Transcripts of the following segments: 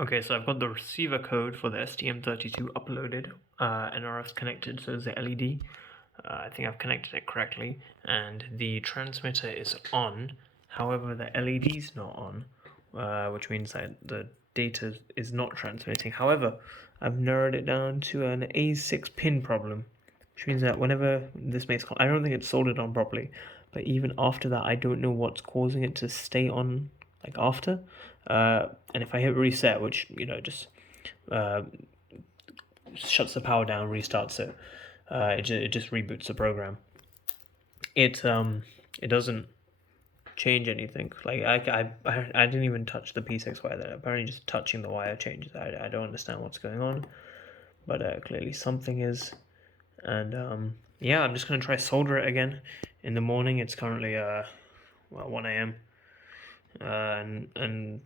Okay, so I've got the receiver code for the STM32 uploaded, NRF's connected, so is the LED. I think I've connected it correctly, and the transmitter is on. However, the LED's not on, which means that the data is not transmitting. However, I've narrowed it down to an A6 pin problem, which means that whenever this makes, I don't think it's soldered on properly, but even after that, I don't know what's causing it to stay on like after. And if I hit reset, which just uh, shuts the power down, restarts it, it just reboots the program. It doesn't change anything. Like I didn't even touch the P6 wire there. Apparently, just touching the wire changes. I don't understand what's going on, but clearly something is. And yeah, I'm just gonna try solder it again in the morning. It's currently 1 a.m. And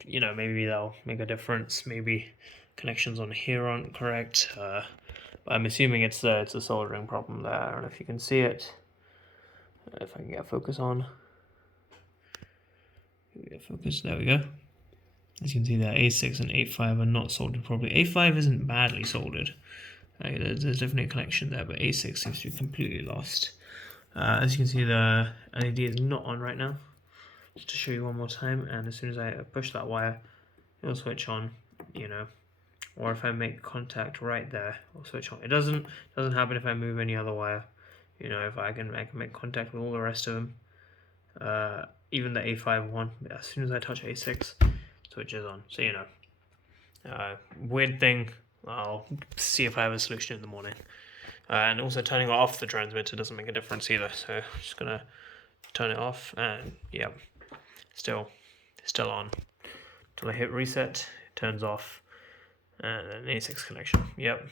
maybe that'll make a difference. Maybe connections on here aren't correct. But I'm assuming it's a soldering problem there. I don't know if you can see it. If I can get focus on. Get focus. There we go. As you can see, there A6 and A5 are not soldered properly. A5 isn't badly soldered. There's definitely a connection there, but A6 seems to be completely lost. As you can see, the LED is not on right now. Just to show you one more time, and as soon as I push that wire, it'll switch on, or if I make contact right there, it'll switch on. It doesn't happen if I move any other wire. If I can make contact with all the rest of them, even the A5 one, as soon as I touch A6, switches on. So weird thing. I'll see if I have a solution in the morning. And also turning off the transmitter doesn't make a difference either. So I'm just gonna turn it off, and yeah, still on. Till I hit reset, it turns off, and an A6 connection. Yep.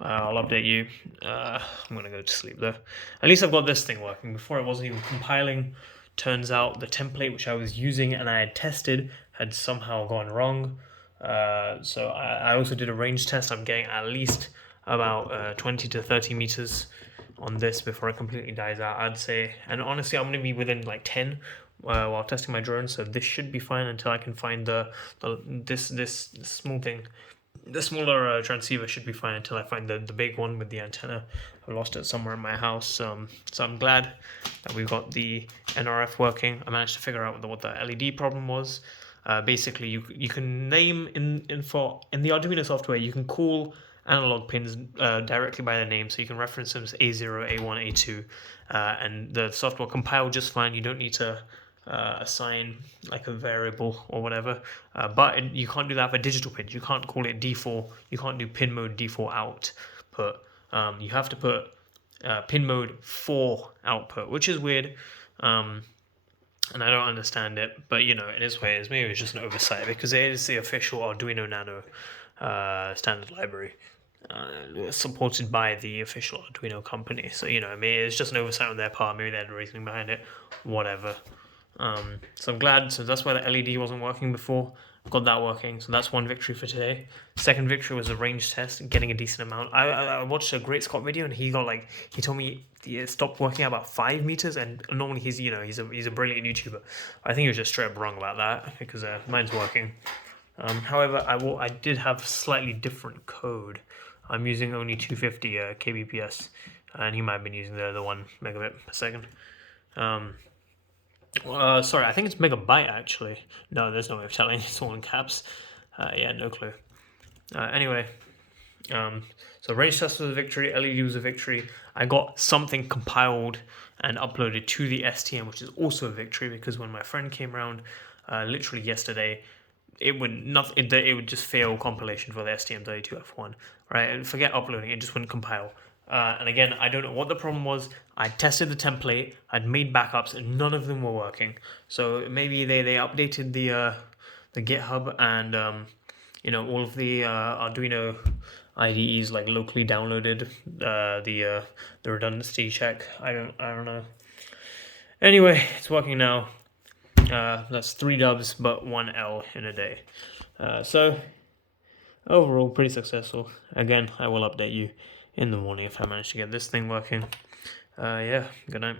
I'll update you. I'm gonna go to sleep though. At least I've got this thing working. Before it wasn't even compiling. Turns out the template which I was using and I had tested had somehow gone wrong. So I also did a range test. I'm getting at least about 20 to 30 meters on this before it completely dies out, I'd say. And honestly, I'm going to be within like 10 while testing my drone, so this should be fine until I can find this small thing. The smaller transceiver should be fine until I find the big one with the antenna. I lost it somewhere in my house, so I'm glad that we've got the NRF working. I managed to figure out what the LED problem was. Basically, you can name in the Arduino software, you can call analog pins directly by their name, so you can reference them as A0, A1, A2, and the software compile just fine. You don't need to assign like a variable or whatever, but you can't do that for digital pins. You can't call it D4. You can't do pin mode D4 output. You have to put pin mode 4 output, which is weird. And I don't understand it, but it is what it is. Maybe it's just an oversight because it is the official Arduino Nano standard library, supported by the official Arduino company. So maybe it's just an oversight on their part. Maybe they had a reasoning behind it. Whatever. So I'm glad. So that's why the LED wasn't working before. I've got that working. So that's one victory for today. Second victory was a range test, getting a decent amount. I watched a Great Scott video, and he told me it stopped working at about 5 meters. And normally he's a brilliant YouTuber. I think he was just straight up wrong about that because mine's working. However, I did have slightly different code. I'm using only 250 kbps, and he might have been using the 1 megabit per second. Sorry, I think it's megabyte actually. No, there's no way of telling. It's all in caps. Yeah, no clue. Anyway, so range test was a victory. LED was a victory. I got something compiled and uploaded to the STM, which is also a victory because when my friend came around, literally yesterday, it would just fail compilation for the STM32F1, right? And forget uploading, it just wouldn't compile. And again, I don't know what the problem was. I tested the template, I'd made backups, and none of them were working. So maybe they updated the GitHub and all of the Arduino IDEs like locally downloaded the redundancy check. I don't know. Anyway, it's working now. That's 3 dubs but 1 L in a day. So overall, pretty successful. Again, I will update you in the morning if I manage to get this thing working. Yeah, good night.